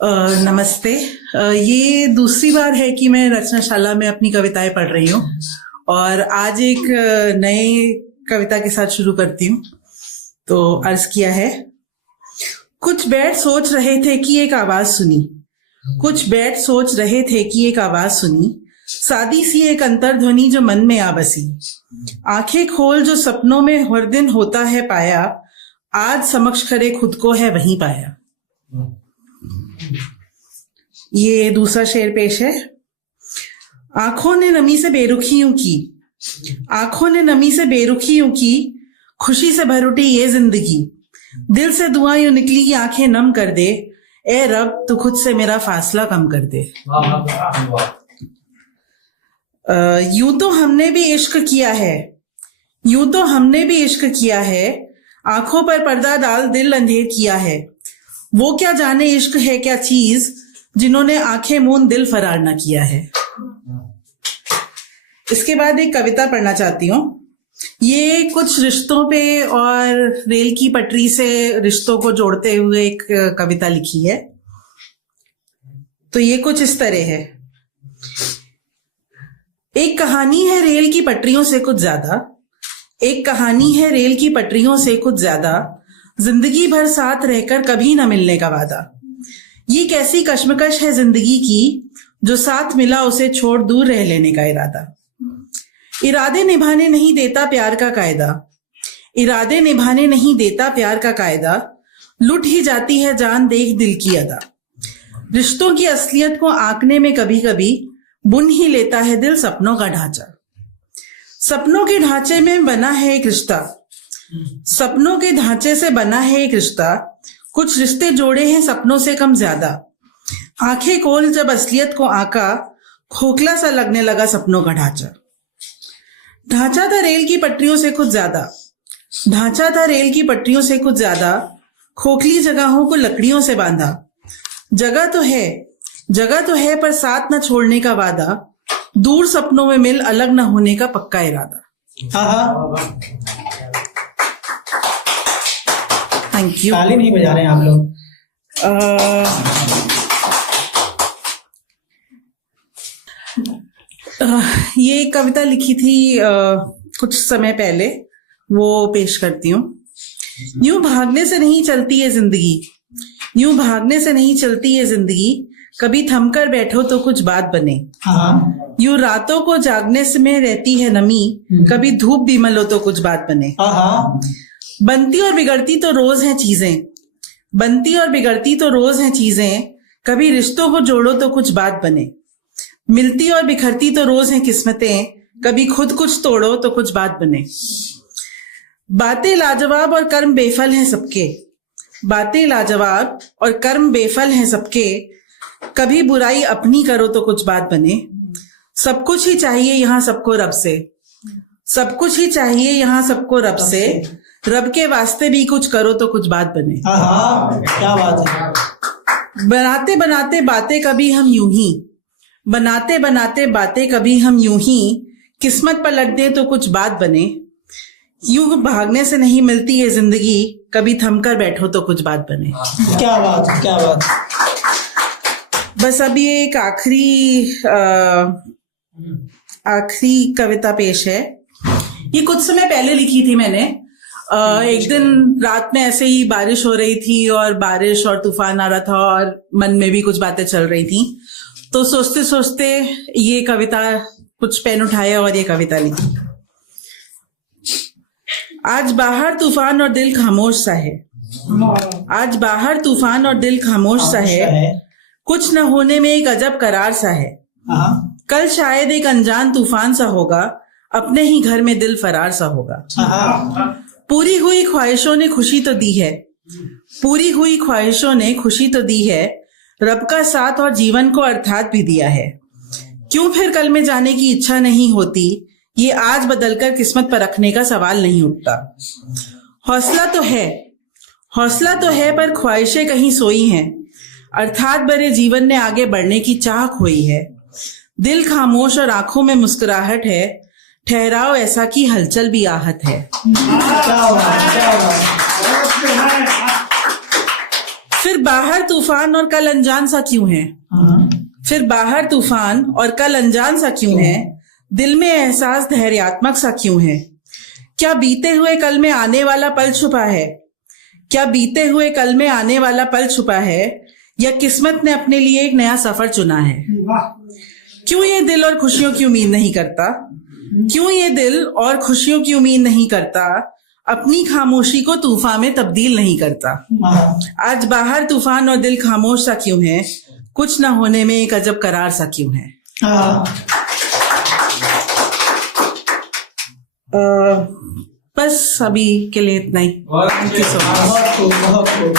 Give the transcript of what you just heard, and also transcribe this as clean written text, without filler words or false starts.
नमस्ते। ये दूसरी बार है कि मैं रचनाशाला में अपनी कविताएं पढ़ रही हूँ और आज एक नए कविता के साथ शुरू करती हूँ। तो अर्ज किया है। कुछ बैठ सोच रहे थे कि एक आवाज सुनी, कुछ बैठ सोच रहे थे कि एक आवाज सुनी, सादी सी एक अंतर्ध्वनि जो मन में आ बसी। आंखें खोल जो सपनों में हर दिन होता है पाया, आज समक्ष खड़े खुद को है वहीं पाया। ये दूसरा शेर पेश है। आंखों ने नमी से बेरुखियों की, आंखों ने नमी से बेरुखियों की, खुशी से भर उठी ये जिंदगी। दिल से दुआ यूं निकली कि आंखें नम कर दे, ए रब तू खुद से मेरा फासला कम कर दे। यूं तो हमने भी इश्क किया है, यूं तो हमने भी इश्क किया है, आंखों पर पर्दा डाल दिल अंधेर किया है। वो क्या जाने इश्क है क्या चीज, जिन्होंने आंखें मूंद दिल फरार ना किया है। इसके बाद एक कविता पढ़ना चाहती हूँ। ये कुछ रिश्तों पे और रेल की पटरी से रिश्तों को जोड़ते हुए एक कविता लिखी है। तो ये कुछ इस तरह है। एक कहानी है रेल की पटरियों से कुछ ज्यादा, एक कहानी है रेल की पटरियों से कुछ ज्यादा, जिंदगी भर साथ रहकर कभी न मिलने का वादा। ये कैसी कश्मकश है जिंदगी की, जो साथ मिला उसे छोड़ दूर रह लेने का इरादा। इरादे निभाने नहीं देता प्यार का कायदा, इरादे निभाने नहीं देता प्यार का कायदा, लुट ही जाती है जान देख दिल की अदा। रिश्तों की असलियत को आंकने में कभी कभी बुन ही लेता है दिल सपनों का ढांचा। सपनों के ढांचे में बना है एक रिश्ता, सपनों के ढांचे से बना है एक रिश्ता, कुछ रिश्ते जोड़े हैं सपनों से कम ज्यादा। आंखें खोल जब असलियत को आका, खोखला सा लगने लगा सपनों का ढांचा। ढांचा था रेल की पटरियों से कुछ ज्यादा, ढांचा था रेल की पटरियों से कुछ ज्यादा, खोखली जगहों को लकड़ियों से बांधा। जगह तो है पर साथ न छोड़ने का वादा, दूर सपनों में मिल अलग न होने का पक्का इरादा। Thank you. ताली नहीं बजा रहे हैं आप लोग। ये कविता लिखी थी कुछ समय पहले, वो पेश करती हूँ। यूं भागने से नहीं चलती है जिंदगी, यूं भागने से नहीं चलती है जिंदगी, कभी थमकर बैठो तो कुछ बात बने। यूं रातों को जागने से में रहती है नमी, कभी धूप भी मलो तो कुछ बात बने। बनती और बिगड़ती तो रोज हैं चीजें, बनती और बिगड़ती तो रोज हैं चीजें, कभी रिश्तों को जोड़ो तो कुछ बात बने। मिलती और बिखरती तो रोज हैं किस्मतें, कभी खुद कुछ तोड़ो तो कुछ बात बने। बातें लाजवाब और कर्म बेफल हैं सबके, बातें लाजवाब और कर्म बेफल हैं सबके, कभी बुराई अपनी करो तो कुछ बात बने। सब कुछ ही चाहिए यहाँ सबको रब से, सब कुछ ही चाहिए यहाँ सबको रब से, रब के वास्ते भी कुछ करो तो कुछ बात बने। क्या बात है। बनाते बनाते बातें कभी हम यूं ही, बनाते बनाते बातें कभी हम यूं ही, किस्मत पलट दे तो कुछ बात बने। यूं भागने से नहीं मिलती है जिंदगी, कभी थमकर बैठो तो कुछ बात बने। क्या बात है, क्या बात। बस अभी एक आखिरी कविता पेश है। ये कुछ समय पहले लिखी थी मैंने। एक दिन रात में ऐसे ही बारिश हो रही थी और बारिश और तूफान आ रहा था और मन में भी कुछ बातें चल रही थी, तो सोचते सोचते ये कविता, कुछ पेन उठाया और ये कविता लिखी। आज बाहर तूफान और दिल खामोश सा है, आज बाहर तूफान और दिल खामोश सा है, कुछ न होने में एक अजब करार सा है। कल शायद एक अनजान तूफान सा होगा, अपने ही घर में दिल फरार सा होगा। पूरी हुई ख्वाहिशों ने खुशी तो दी है, पूरी हुई ख्वाहिशों ने खुशी तो दी है, रब का साथ और जीवन को अर्थात भी दिया है। क्यों फिर कल में जाने की इच्छा नहीं होती, ये आज बदलकर किस्मत पर रखने का सवाल नहीं उठता। हौसला तो है पर ख्वाहिशें कहीं सोई हैं, अर्थात बड़े जीवन ने आगे बढ़ने की चाह खोई है। दिल खामोश और आंखों में मुस्कुराहट है, ठहराओ ऐसा कि हलचल भी आहत है। फिर बाहर तूफान और कल अनजान सा क्यों है? हाँ। फिर बाहर तूफान और कल अनजान सा क्यों है? दिल में एहसास धैर्यात्मक सा क्यों है? क्या बीते हुए कल में आने वाला पल छुपा है? क्या बीते हुए कल में आने वाला पल छुपा है, या किस्मत ने अपने लिए एक नया सफर चुना है? क्यों ये दिल और खुशियों की उम्मीद नहीं करता? क्यों ये दिल और खुशियों की उम्मीद नहीं करता? अपनी खामोशी को तूफान में तब्दील नहीं करता। हाँ। आज बाहर तूफान और दिल खामोश सा क्यों है? कुछ न होने में एक अजब करार सा क्यों है? हाँ। बस अभी के लिए इतना ही। बहुत खूब, बहुत खूब।